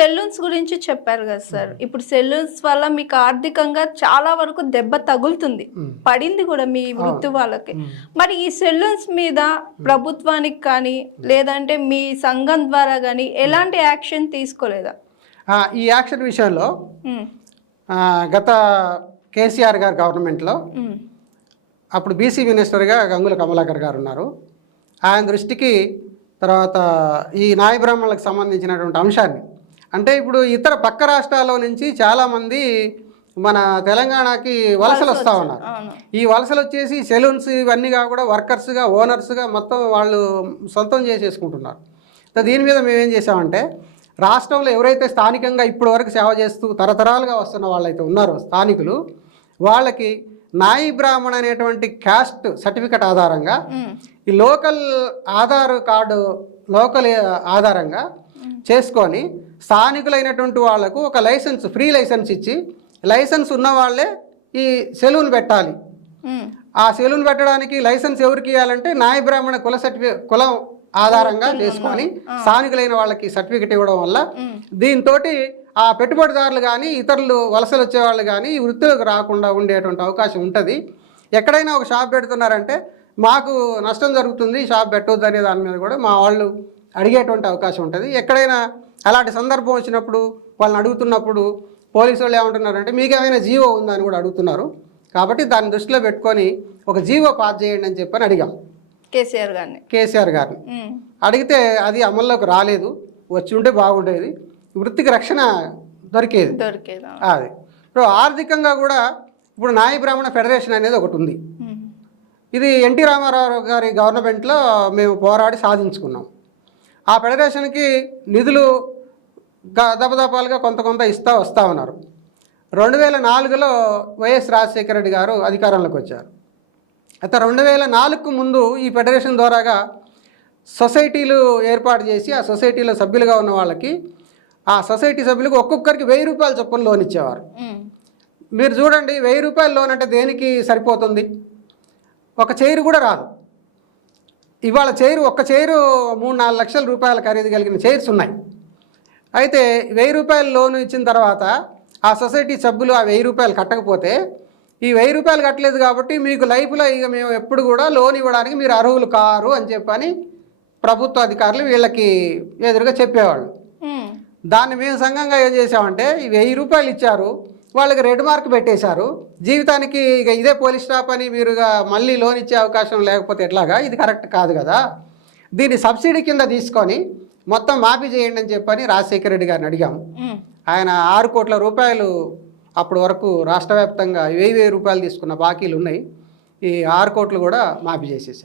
Salons గురించి చెప్పారు కదా సార్. ఇప్పుడు సెలూన్స్ వల్ల మీకు ఆర్థికంగా చాలా వరకు దెబ్బ తగులుతుంది. పడింది కూడా మీ వృత్తి వాళ్ళకి. మరి ఈ సెలూన్స్ మీద ప్రభుత్వానికి కానీ లేదంటే మీ సంఘం ద్వారా కానీ ఎలాంటి యాక్షన్ తీసుకోలేదా? ఆ, ఈ యాక్షన్ విషయంలో గత కేసీఆర్ గారి గవర్నమెంట్లో అప్పుడు బీసీ మినిస్టర్గా గంగుల కమలాకర్ గారు ఉన్నారు. ఆయన దృష్టికి తర్వాత ఈ నాయ బ్రాహ్మణులకు సంబంధించినటువంటి అంశాన్ని అంటే ఇప్పుడు ఇతర పక్క రాష్ట్రాల్లో నుంచి చాలామంది మన తెలంగాణకి వలసలు వస్తూ ఉన్నారు. ఈ వలసలు వచ్చేసి సెలూన్స్ ఇవన్నీ కూడా వర్కర్స్గా ఓనర్స్గా మొత్తం వాళ్ళు సొంతం చేసేసుకుంటున్నారు. సో దీని మీద మేము ఏం చేసామంటే రాష్ట్రంలో ఎవరైతే స్థానికంగా ఇప్పటి వరకు సేవ చేస్తూ తరతరాలుగా వస్తున్న వాళ్ళైతే ఉన్నారో స్థానికులు వాళ్ళకి నాయి బ్రాహ్మణ అనేటువంటి క్యాస్ట్ సర్టిఫికెట్ ఆధారంగా ఈ లోకల్ ఆధార్ కార్డు లోకల్ ఆధారంగా చేసుకొని స్థానికులైనటువంటి వాళ్ళకు ఒక లైసెన్స్ ఫ్రీ లైసెన్స్ ఇచ్చి లైసెన్స్ ఉన్న వాళ్ళే ఈ సెలూన్ పెట్టాలి. ఆ సెలూన్ పెట్టడానికి లైసెన్స్ ఎవరికి ఇవ్వాలంటే నాయ బ్రాహ్మణ కుల సర్టిఫి కులం ఆధారంగా చేసుకొని స్థానికులైన వాళ్ళకి సర్టిఫికెట్ ఇవ్వడం వల్ల దీంతో ఆ పెట్టుబడిదారులు కానీ ఇతరులు వలసలు వచ్చేవాళ్ళు కానీ ఈ వృత్తులకు రాకుండా ఉండేటువంటి అవకాశం ఉంటుంది. ఎక్కడైనా ఒక షాప్ పెడుతున్నారంటే మాకు నష్టం జరుగుతుంది షాప్ పెట్టొద్దు అనే దాని మీద కూడా మా వాళ్ళు అడిగేటువంటి అవకాశం ఉంటుంది. ఎక్కడైనా అలాంటి సందర్భం వచ్చినప్పుడు వాళ్ళని అడుగుతున్నప్పుడు పోలీసు వాళ్ళు ఏమంటున్నారంటే మీకు ఏమైనా జీవో ఉందా? అని కూడా అడుగుతున్నారు. కాబట్టి దాన్ని దృష్టిలో పెట్టుకొని ఒక జీవో పాస్ చేయండి అని చెప్పని అడిగాం. కేసీఆర్ గారిని. కేసీఆర్ గారిని. అడిగితే అది అమల్లోకి రాలేదు. వచ్చి ఉంటే బాగుండేది. వృత్తికి రక్షణ దొరికేది. దొరికేదా అది. ఇప్పుడు ఆర్థికంగా కూడా ఇప్పుడు నాయ బ్రాహ్మణ ఫెడరేషన్ అనేది ఒకటి ఉంది. ఇది ఎన్టీ రామారావు గారి గవర్నమెంట్లో మేము పోరాడి సాధించుకున్నాం. ఆ ఫెడరేషన్కి నిధులు దపదపాలుగా కొంత కొంత ఇస్తా వస్తూ ఉన్నారు. రెండు వేల నాలుగులో వైఎస్ రాజశేఖర రెడ్డి గారు అధికారంలోకి వచ్చారు. అయితే రెండు వేల నాలుగుకు ముందు ఈ ఫెడరేషన్ ద్వారాగా సొసైటీలు ఏర్పాటు చేసి ఆ సొసైటీలో సభ్యులుగా ఉన్న వాళ్ళకి ఆ సొసైటీ సభ్యులకు ఒక్కొక్కరికి వెయ్యి రూపాయల చొప్పున లోన్ ఇచ్చేవారు. మీరు చూడండి వెయ్యి రూపాయల లోన్ అంటే దేనికి సరిపోతుంది? ఒక చైరు కూడా రాదు. ఇవాళ చైరు ఒక్క చైరు మూడు నాలుగు లక్షల రూపాయల ఖరీదు కలిగిన చైర్స్ ఉన్నాయి. అయితే వెయ్యి రూపాయల లోన్ ఇచ్చిన తర్వాత ఆ సొసైటీ సభ్యులు ఆ వెయ్యి రూపాయలు కట్టకపోతే ఈ వెయ్యి రూపాయలు కట్టలేదు కాబట్టి మీకు లైఫ్లో ఇక మేము ఎప్పుడు కూడా లోన్ ఇవ్వడానికి మీరు అర్హులు కారు అని చెప్పని ప్రభుత్వ అధికారులు వీళ్ళకి ఎదురుగా చెప్పేవాళ్ళు. దాన్ని మేము సంఘంగా ఏం చేసామంటే ఈ వెయ్యి రూపాయలు ఇచ్చారు. వాళ్ళకి రెడ్ మార్క్ పెట్టేశారు. జీవితానికి ఇక ఇదే పోలీస్ స్టాప్ అని మీరు ఇక మళ్ళీ లోన్ ఇచ్చే అవకాశం లేకపోతే ఎట్లాగా? ఇది కరెక్ట్ కాదు కదా. దీన్ని సబ్సిడీ కింద తీసుకొని మొత్తం మాఫీ చేయండి అని చెప్పని రాజశేఖర రెడ్డి గారిని అడిగాము ఆయన ఆరు కోట్ల రూపాయలు అప్పటి వరకు రాష్ట్ర వ్యాప్తంగా వెయ్యి వెయ్యి రూపాయలు తీసుకున్న బాకీలు ఉన్నాయి. ఈ ఆరు కోట్లు కూడా మాఫీ చేసేసారు